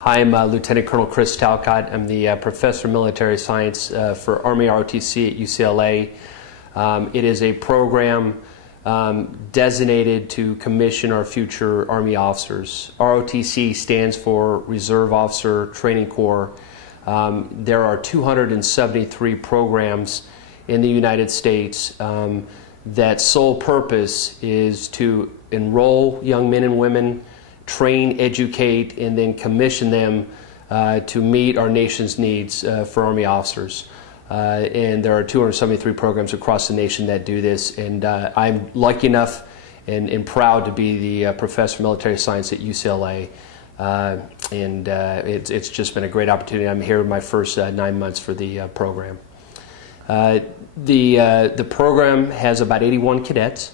Hi, I'm Lieutenant Colonel Chris Talcott. I'm the Professor of Military Science for Army ROTC at UCLA. It is a program designated to commission our future Army officers. ROTC stands for Reserve Officer Training Corps. There are 273 programs in the United States that sole purpose is to enroll young men and women, train, educate, and then commission them to meet our nation's needs for Army officers. And there are 273 programs across the nation that do this, and I'm lucky enough and proud to be the Professor of Military Science at UCLA. It's just been a great opportunity. I'm here in my first 9 months for the program. The program has about 81 cadets.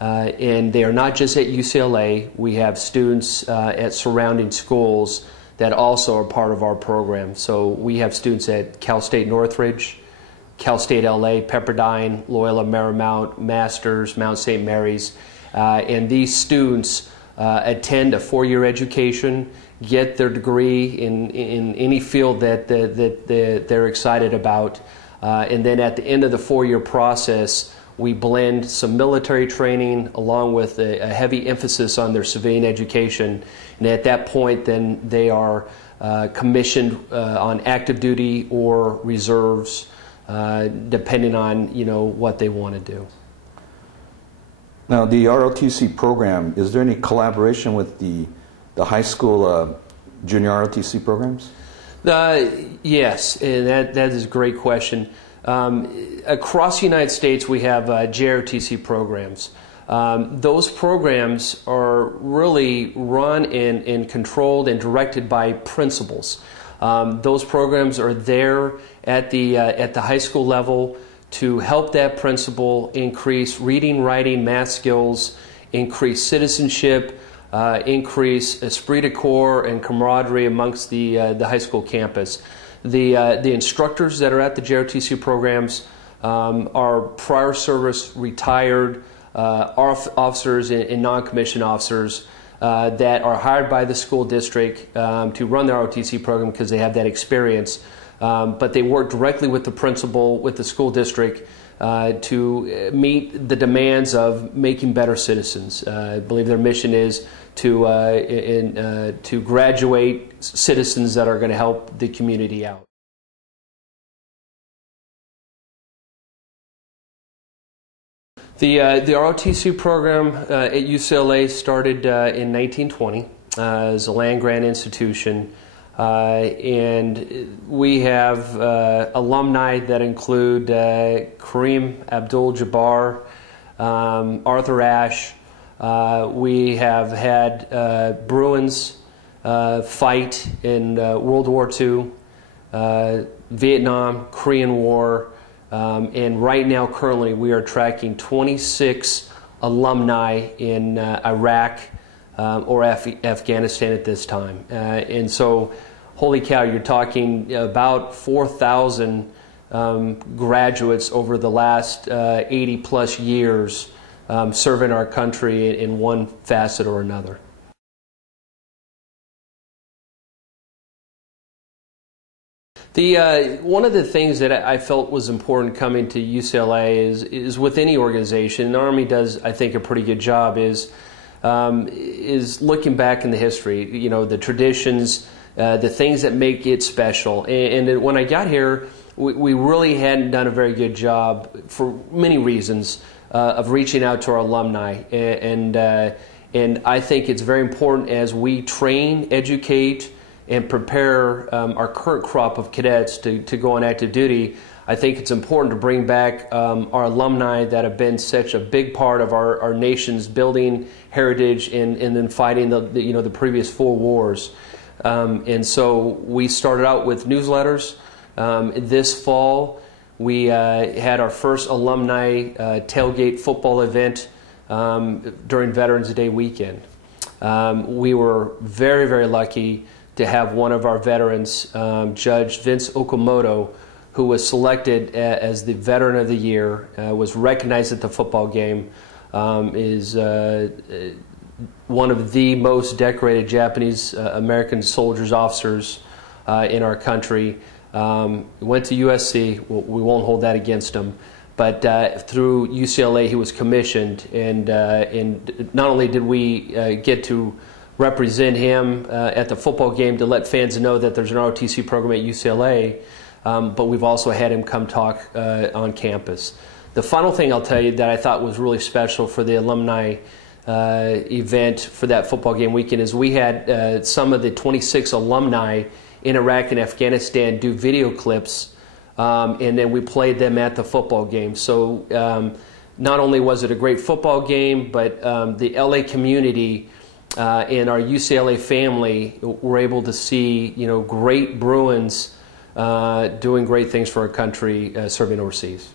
And they are not just at UCLA. We have students at surrounding schools that also are part of our program. So we have students at Cal State Northridge, Cal State LA, Pepperdine, Loyola Marymount, Masters, Mount St. Mary's. And these students attend a four-year education, get their degree in any field that they're excited about. And then at the end of the four-year process, we blend some military training along with a heavy emphasis on their civilian education. And at that point, then they are commissioned on active duty or reserves, depending on what they want to do. Now, the ROTC program, is there any collaboration with the high school junior ROTC programs? Yes, and that is a great question. Across the United States, we have JROTC programs. Those programs are really run and controlled and directed by principals. Those programs are there at the high school level to help that principal increase reading, writing, math skills, increase citizenship, increase esprit de corps and camaraderie amongst the high school campus. The instructors that are at the JROTC programs are prior service retired officers and non-commissioned officers that are hired by the school district to run the ROTC program because they have that experience. But they work directly with the principal, with the school district, to meet the demands of making better citizens. I believe their mission is to graduate citizens that are going to help the community out. The ROTC program at UCLA started in 1920 as a land-grant institution, and we have alumni that include Kareem Abdul-Jabbar, Arthur Ashe. We have had Bruins fight in World War II, Vietnam, Korean War, and right now, currently, we are tracking 26 alumni in Iraq or Afghanistan at this time. And so, holy cow, you're talking about 4,000 graduates over the last 80 plus years serving our country in one facet or another. One of the things that I felt was important coming to UCLA is with any organization, and the Army does, I think, a pretty good job, is looking back in the history, the traditions, the things that make it special. And when I got here, we really hadn't done a very good job for many reasons of reaching out to our alumni. And I think it's very important as we train, educate, and prepare our current crop of cadets to go on active duty. I think it's important to bring back our alumni that have been such a big part of our nation's building heritage and then fighting the previous four wars. And so we started out with newsletters. This fall, we had our first alumni tailgate football event during Veterans Day weekend. We were very, very lucky to have one of our veterans, Judge Vince Okamoto, who was selected as the Veteran of the Year, was recognized at the football game, is one of the most decorated Japanese American soldiers, officers in our country. Went to USC. We won't hold that against him. But through UCLA, he was commissioned, and not only did we get to represent him at the football game to let fans know that there's an ROTC program at UCLA, but we've also had him come talk on campus. The final thing I'll tell you that I thought was really special for the alumni event for that football game weekend is we had some of the 26 alumni in Iraq and Afghanistan do video clips, and then we played them at the football game. So not only was it a great football game, but the LA community and our UCLA family were able to see, great Bruins doing great things for our country serving overseas.